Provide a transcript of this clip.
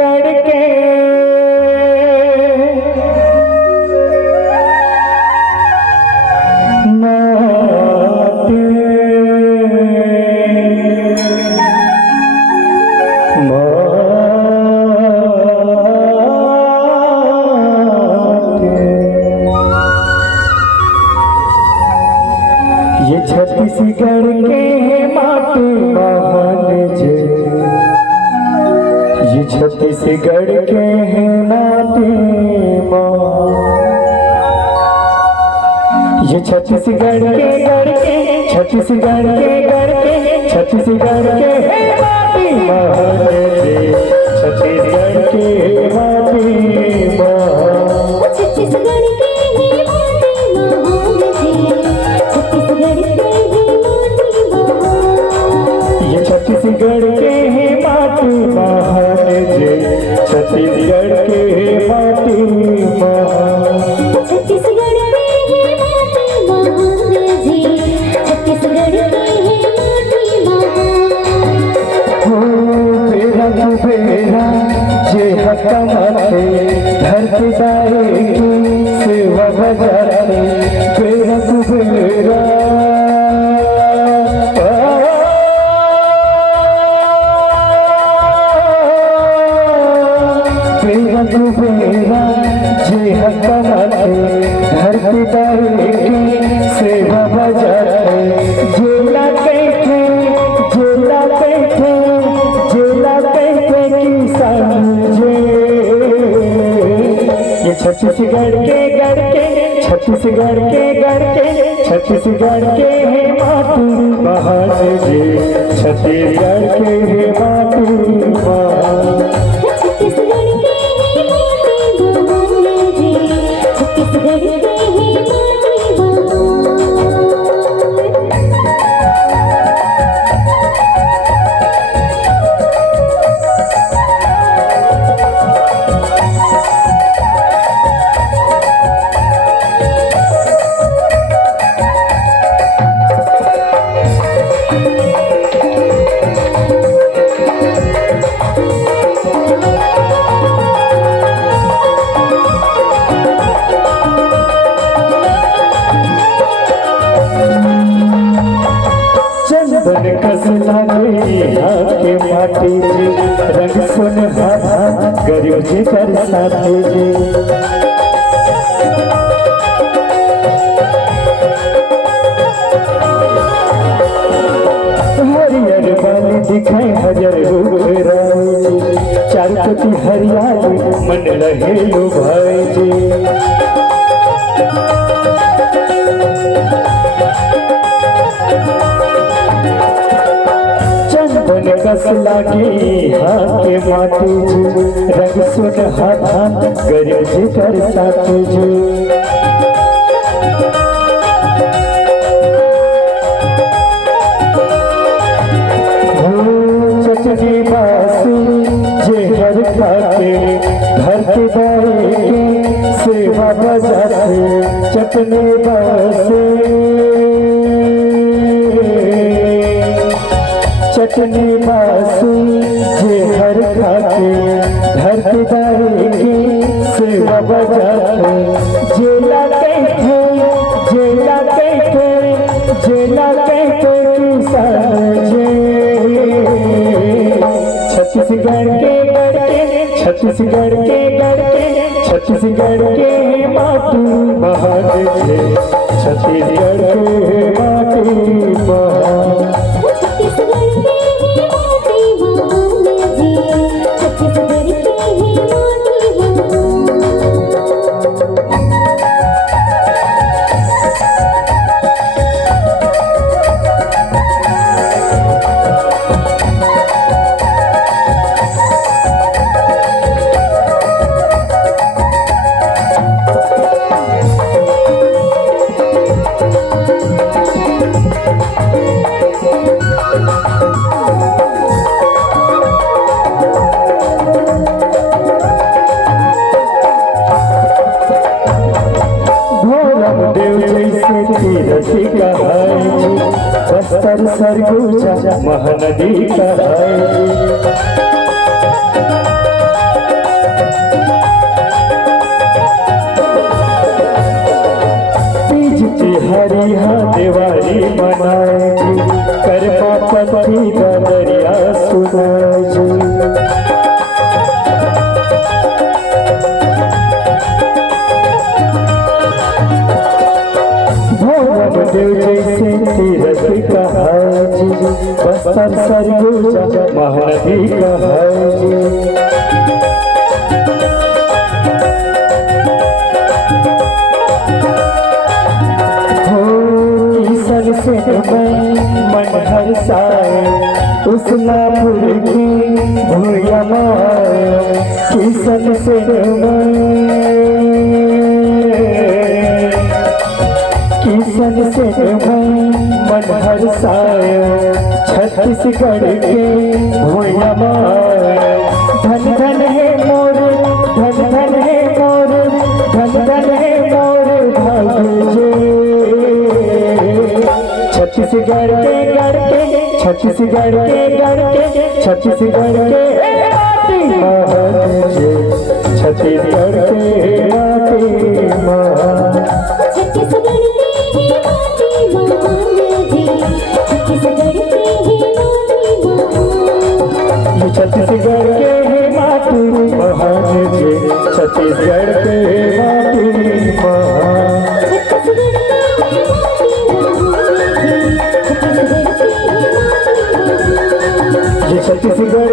छत्तीसगढ़ के ये छत्तीसगढ़ के माटी महान जे, ये छत्तीसगढ़ के माटी ये छत्तीसगढ़ के गढ़ के छत्तीसगढ़ के गढ़ के छत्तीसगढ़ के माटी महान जे, छत्तीसगढ़ के माटी छत्तीसगढ़ छत्तीसगढ़ के माटी महान जे, छत्तीसगढ़ के माटी महान। छत्तीसगढ़ के माटी महान जे, छत्तीसगढ़ के माटी महान। हो बेरा कुबेरा जे हकमते धरती दाए की सेवा बजाते, बेरा कुबेरा बेरा जे हकमते धरती दाए की सेवा बजाते, जेला कहते जेला कहते जेला कहते किसान जे। ये छत्तीसगढ़ के गढ़ के छत्तीसगढ़ के गढ़ के छत्तीसगढ़ के माटी महान जे, छत्तीसगढ़ के माटी महान। चंदन कसला के माटी जी, रंग सुन गरीब जी कर साथे जी। हरियर बाली दिखाए हजर रूप राय जी, चारों कटी हरियाली मन रहे लो भाई जी। चंदन कसला के माटी जी, रंग सुन गरीब जी कर साथे जी। चटनी बासी जे हर खाते धरती दाए के सेवा बजाते, चटनी बासी चटनी बासी जे हर खाते धरती दाए की सेवा बजाते, जेला कहते जेला कहते जेला कहते किसान जे। छत्तीसगढ़ के गढ़ के छत्तीसगढ़ के गढ़ के छत्तीसगढ़ के माटी महान जे, छत्तीसगढ़ के माटी महान। तीरथी कहाई बस्तर सरगुजा महानदी कहाई बस्तर सरगुजा महानदी का है जी। से मन हर्षाए उस नापुर की भूया माए किसन से किसन से मन हर्षाए छत्तीसगढ़ के भूया माए धन धन है मोर धन धन है मोर धन धन है मोर भाग्य छत्तीसगढ़ के गढ़ के छत्तीसगढ़ के गढ़ के छत्तीसगढ़ के महान जी छत्तीसगढ़ के माटी महान छत्तीसगढ़ के माटी महान जी छत्तीसगढ़ के माटी महान ये छत्तीसगढ़ के माटी महान जी छत्तीसगढ़ के माटी महान छत्तीसगढ़